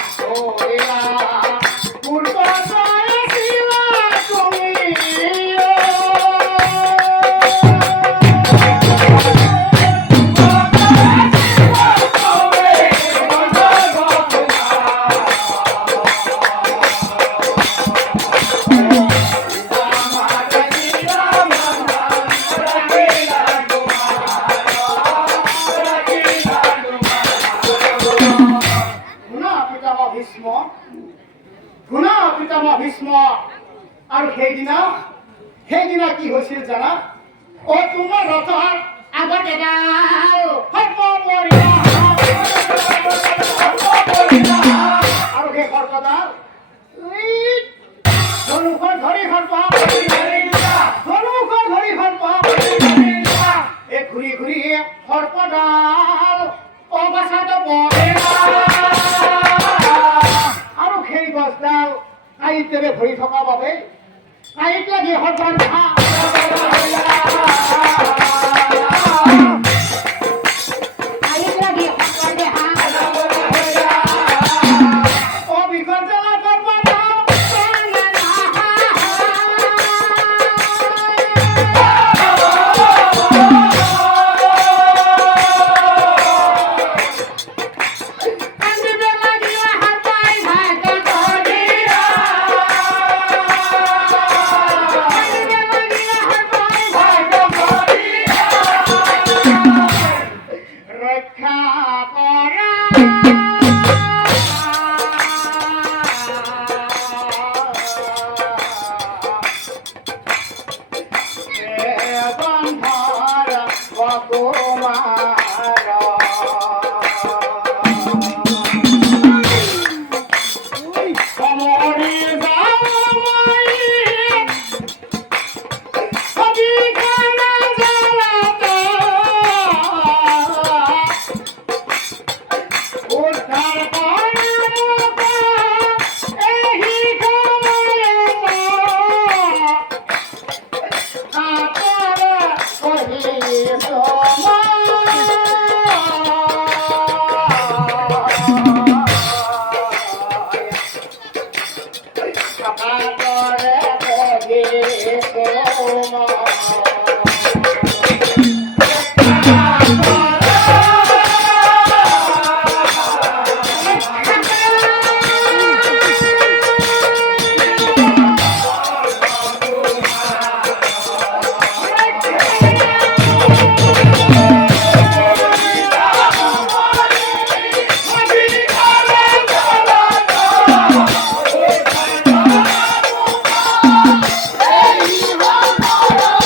আর সেইদিনা কি হৈছিল জানা? ও তোমাৰ ৰথৰ আগতে আৰু সেই সৰ্পডাল ধনুষৰ ধৰি সৰ্প এই ঘূৰি ঘূৰি সৰ্পডাল অৱস্থাত পৰে আৰু সেই গছডাল কাঁইটেৰে ভৰি থকা বাবে কাঁইট লাগি সৰ্পৰ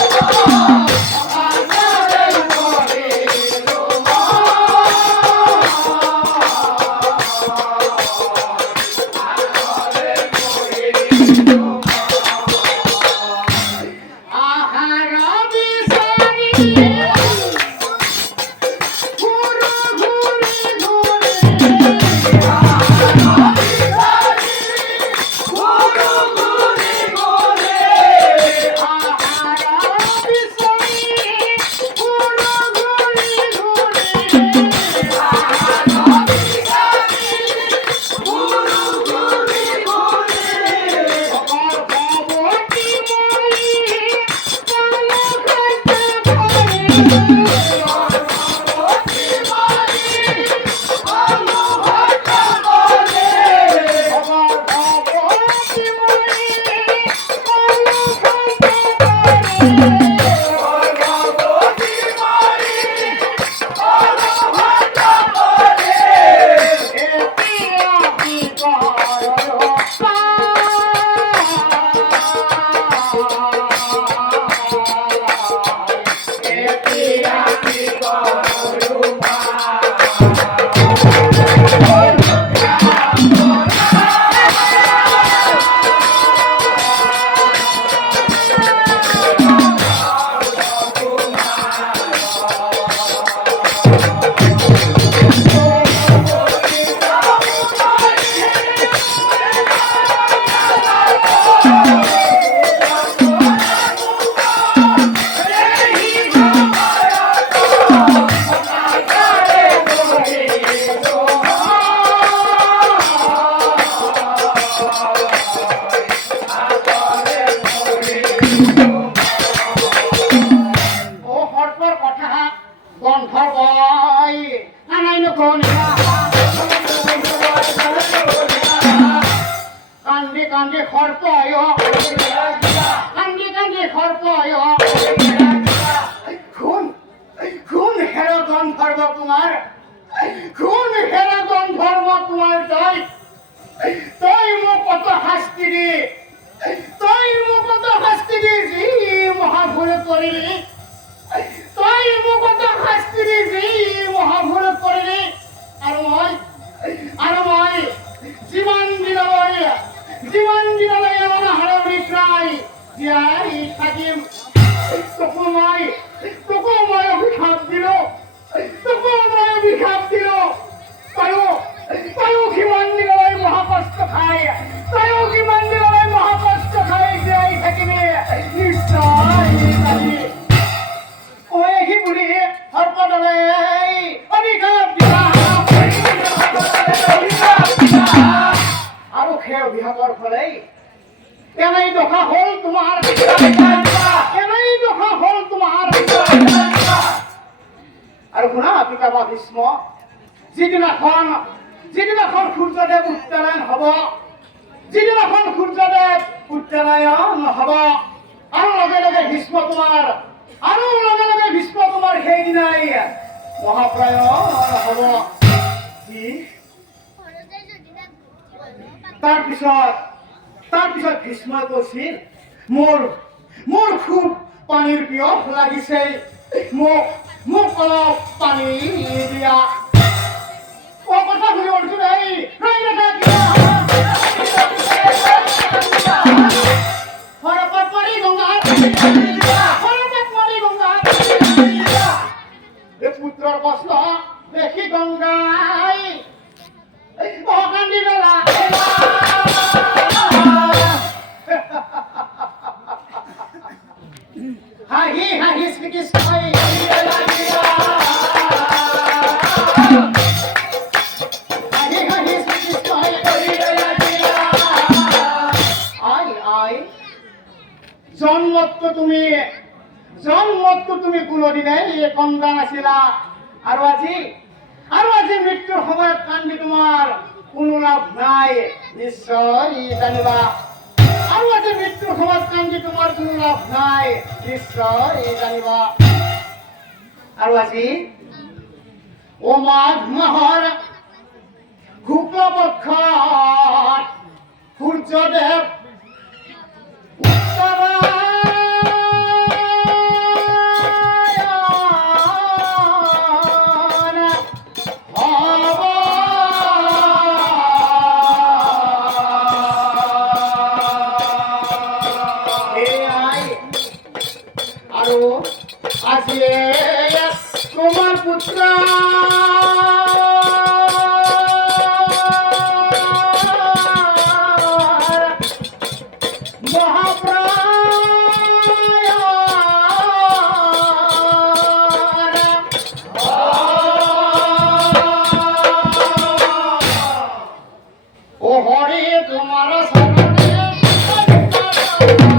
কান্দে খরপয় কান্দে খরপয় খুন খুন হেরগন ধর্ম তোমার খুন হেরগন ধর্ম তোমার তই তই মোক কত শাস্তি দি তই মোক কত শাস্তি দি যি মহাভুল কৰিলি তই মোক কত শাস্তি দি যি মহাভুল কৰিলি আৰু মই জীবন দিনলৈ অনাহাৰৰ বিক্ৰাই জীয়াই থাকিম তোকো মই অভিশাপ দিলো তয়ো কিমান দিনলৈ মহাকষ্ট খাই জীয়াই থাকিবি নিশ্চয় সি বুলি সৰ্পদলে অভিশাপ দিলা আৰু সেই অভিশাপৰ ফলেই এনেই দশা হ'ল তোমাৰ আৰু শুনা পিতামহ ভীষ্ম যিদিনাখন সূৰ্যদেৱ উত্তৰায়ণ হ'ব আৰু লগে লগে ভীষ্ম তোমাৰ সেইদিনাই মহাপ্ৰয়াণ হ'ব তাৰপিছত ভীষ্মই কৈছিল মোৰ খুব পানীৰ পিয়াহ লাগিছে মোক অলপ পানী দিয়া কথা শুনি অৰ্জুন পুত্ৰৰ কষ্ট দেখি গংগাই কান্দি পেলা হাঁহি শ্ৰীকৃষ্ণই জন্মতটো তুমি কোনোদিনাই কন্দা নাছিলা আৰু আজি মৃত্যুৰ সময়ত কান্দি তোমাৰ কোনো লাভ নাই নিশ্চয় জানিবা আৰু আজি মৃত্যুৰ সময়ত কান্দি তোমাৰ কোনো লাভ নাই নিশ্চয় জানিবা আৰু আজি মাঘ মাহৰ শুক্লপক্ষত সূৰ্যদেৱ তোমার পুত্র ও হরে তোমার